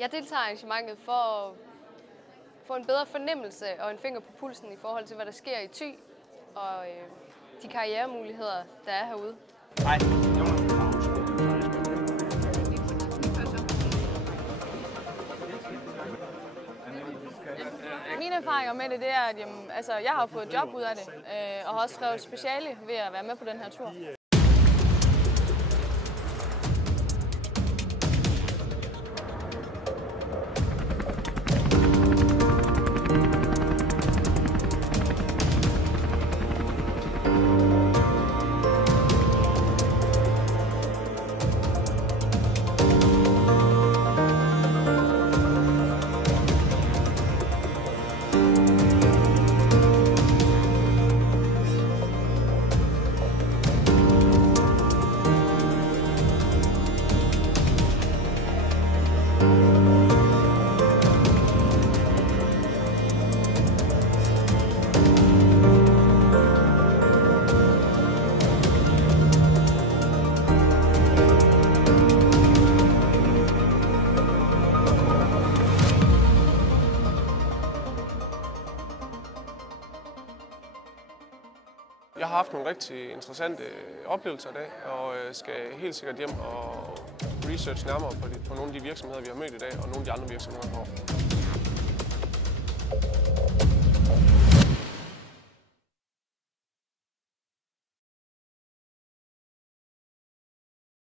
Jeg deltager i arrangementet for at få en bedre fornemmelse og en finger på pulsen i forhold til, hvad der sker i Thy og de karrieremuligheder, der er herude. Nej. Mine erfaringer med det er, at jeg har fået job ud af det, og har også skrevet speciale ved at være med på den her tur. Jeg har haft nogle rigtig interessante oplevelser i dag, og skal helt sikkert hjem og research nærmere på nogle af de virksomheder, vi har mødt i dag, og nogle af de andre virksomheder, vi har.